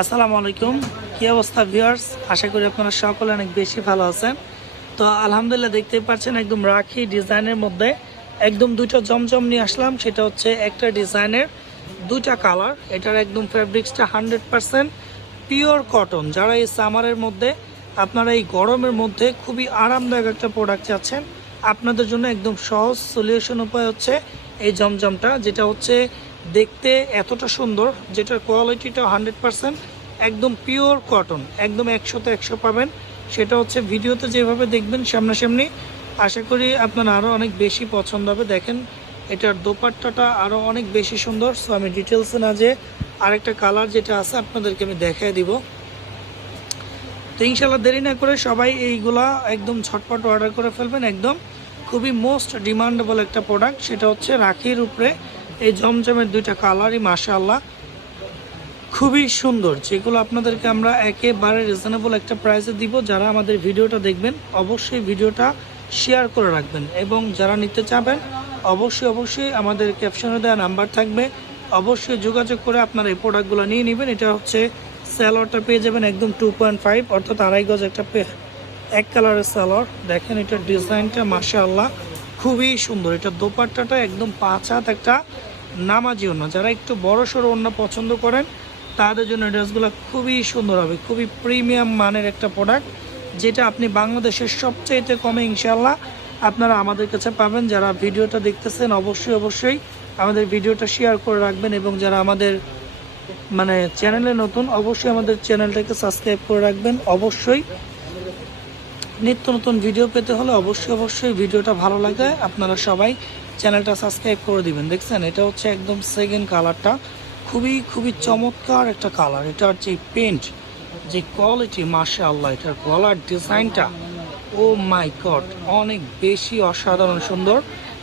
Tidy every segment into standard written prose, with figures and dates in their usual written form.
আসসালামু আলাইকুম। কি অবস্থা ভিউয়ার্স? আশা করি আপনারা সকলে অনেক বেশি ভালো আছেন। তো আলহামদুলিল্লাহ দেখতেই পাচ্ছেন একদম রাখি ডিজাইনের মধ্যে একদম দুটো জমজম নিয়ে আসলাম। সেটা হচ্ছে একটা ডিজাইনের দুইটা কালার। এটার একদম ফ্যাব্রিক্সটা 100% পিওর কটন। যারা এই সামারের মধ্যে আপনারা এই গরমের মধ্যে খুবই আরামদায়ক একটা প্রোডাক্ট চাচ্ছেন, আপনাদের জন্য একদম সহজ সলিউশন উপায় হচ্ছে এই জমজমটা, যেটা হচ্ছে দেখতে এতটা সুন্দর, যেটার কোয়ালিটিটা 100% একদম পিওর কটন, একদম 100তে 100 পাবেন। সেটা হচ্ছে ভিডিওতে যেভাবে দেখবেন সামনাসামনি, আশা করি আপনার আরও অনেক বেশি পছন্দ হবে। দেখেন এটার দোপাট্টাটা আরও অনেক বেশি সুন্দর। সো আমি ডিটেলসে না যে আরেকটা কালার যেটা আছে আপনাদেরকে আমি দেখাই দিব। তো ইনশাল্লাহ দেরি না করে সবাই এইগুলা একদম ঝটপট অর্ডার করে ফেলবেন। একদম খুবই মোস্ট ডিমান্ডেবল একটা প্রোডাক্ট, সেটা হচ্ছে রাখির উপরে এই জমজমের দুইটা কালারই মাশাআল্লাহ খুবই সুন্দর, যেগুলো আপনাদেরকে আমরা একেবারে রিজনেবল একটা প্রাইসে দিব। যারা আমাদের ভিডিওটা দেখবেন অবশ্যই ভিডিওটা শেয়ার করে রাখবেন, এবং যারা নিতে চাবেন অবশ্যই আমাদের ক্যাপশনে দেওয়া নাম্বার থাকবে, অবশ্যই যোগাযোগ করে আপনারা এই প্রোডাক্টগুলো নিয়ে নেবেন। এটা হচ্ছে স্যালোয়ারটা পেয়ে যাবেন একদম 2.5 অর্থাৎ 2.5 গজ একটা এক কালারের স্যালোয়ার। দেখেন এটার ডিজাইনটা মাশাআল্লাহ খুবই সুন্দর। এটা দোপাট্টাটা একদম 5 হাত একটা নামাজি ওড়না। যারা একটু বড় সড়ো ওড়না পছন্দ করেন তাদের জন্য ড্রেসগুলো খুবই সুন্দর হবে। খুবই প্রিমিয়াম মানের একটা প্রোডাক্ট, যেটা আপনি বাংলাদেশের সবচাইতে কমে ইনশাআল্লাহ আপনারা আমাদের কাছে পাবেন। যারা ভিডিওটা দেখতেছেন অবশ্যই আমাদের ভিডিওটা শেয়ার করে রাখবেন, এবং যারা আমাদের চ্যানেলে নতুন অবশ্যই আমাদের চ্যানেলটাকে সাবস্ক্রাইব করে রাখবেন। অবশ্যই নিত্য নতুন ভিডিও পেতে হলে অবশ্যই ভিডিওটা ভালো লাগে আপনারা সবাই চ্যানেলটা সাবস্ক্রাইব করে দিবেন। দেখছেন এটা হচ্ছে একদম সেকেন্ড কালারটা, খুবই চমৎকার একটা কালার। এটার যে পেন্ট, যে কোয়ালিটি মাশাআল্লাহ, এটার গলার ডিজাইনটা ও মাই গড অনেক বেশি অসাধারণ সুন্দর,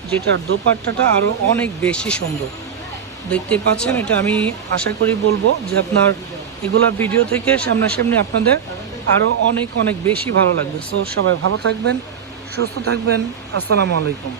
যেটার দোপাট্টাটা আরও অনেক বেশি সুন্দর। দেখতে পাচ্ছেন এটা আমি আশা করি বলবো যে আপনার এগুলা ভিডিও থেকে সামনাসামনি আপনাদের আরও অনেক বেশি ভালো লাগবে। সো সবাই ভালো থাকবেন, সুস্থ থাকবেন। আসসালামু আলাইকুম।